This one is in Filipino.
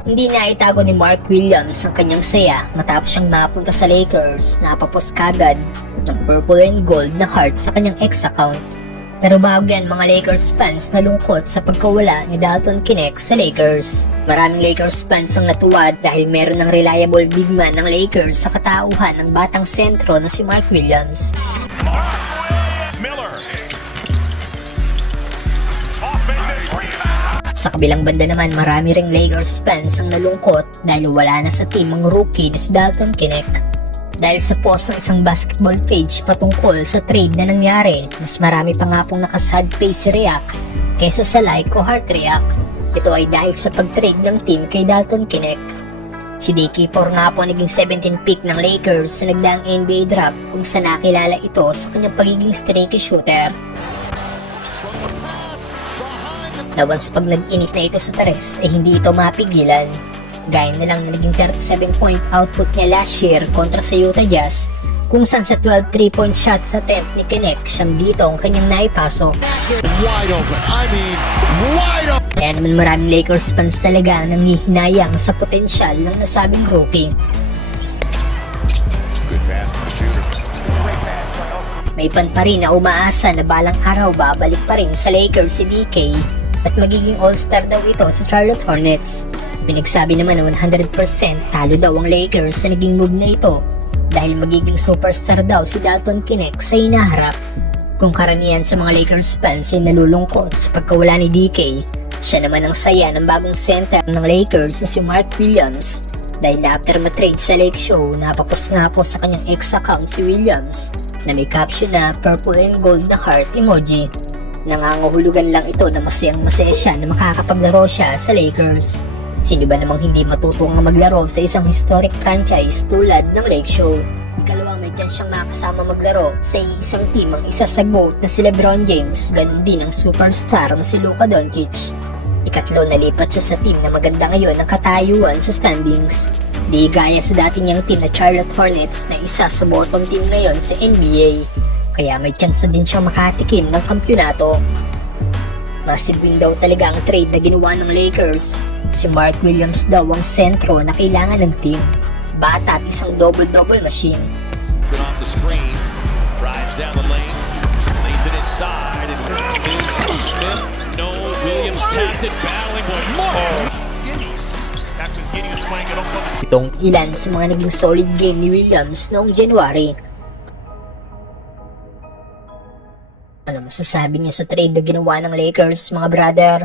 Hindi na itago ni Mark Williams ang kanyang saya matapos siyang mapunta sa Lakers na papos kagad ng purple and gold na heart sa kanyang ex-account. Pero bago yan, mga Lakers fans nalungkot sa pagkawala ni Dalton Knecht sa Lakers. Maraming Lakers fans ang natuwa dahil meron ng reliable big man ng Lakers sa katauhan ng batang sentro na si Mark Williams. Sa kabilang banda naman, marami ring Lakers fans ang nalungkot dahil wala na sa team ang rookie na si Dalton Knecht. Dahil sa post ng isang basketball page patungkol sa trade na nangyari, mas marami pa nga pong nakasad face react kaysa sa like o heart react. Ito ay dahil sa pag-trade ng team kay Dalton Knecht. Si DK4 nga po naging 17th pick ng Lakers sa nagdaang NBA draft kung saan nakilala ito sa kanyang pagiging streaky shooter. Na once pag nag-init na ito sa tres ay hindi ito mapigilan. Gaya na lang na naging 37-point output niya last year kontra sa Utah Jazz kung saan sa 12 3-point shots attempt ni Knecht siyang dito ang kanyang naipasok. Wide open. Wide open. Kaya naman maraming Lakers fans talaga ang nangihinayang sa potensyal ng nasabing rookie. May pan pa rin na umaasa na balang araw babalik pa rin sa Lakers si DK at magiging all-star daw ito sa Charlotte Hornets. Pinagsabi naman na 100% talo daw ang Lakers sa naging move na ito dahil magiging superstar daw si Dalton Knecht sa hinaharap. Kung karamihan sa mga Lakers fans ay nalulungkot sa pagkawala ni DK, siya naman ang saya ng bagong center ng Lakers na si Mark Williams dahil after matrade sa Lake Show, napapos nga po sa kanyang ex-account si Williams na may caption na purple and gold na heart emoji. Nangangahulugan lang ito na masayang-masaya siya na makakapaglaro siya sa Lakers. Sino ba namang hindi matutong maglaro sa isang historic franchise tulad ng Lake Show? Ikalawang may chance siyang makasama maglaro sa isang team ang isa sa GOAT na si LeBron James, ganun din ang superstar na si Luka Doncic. Ikatlo, nalipat siya sa team na maganda ngayon ang katayuan sa standings. Di gaya sa dati niyang team na Charlotte Hornets na isa sa bottom team ngayon sa NBA. Kaya may chance na din siyang makatikim ng kampyonato. Massive win daw talaga ang trade na ginawa ng Lakers. Si Mark Williams daw ang sentro na kailangan ng team. Bata at isang double-double machine. Off the screen, drives down the lane, leads it inside, and Smith, no, Williams tapped it, battling with more. That's when Giddey was playing it off. Itong ilan sa mga naging solid game ni Williams noong January. Ano masasabi niya sa trade na ginawa ng Lakers, mga brother?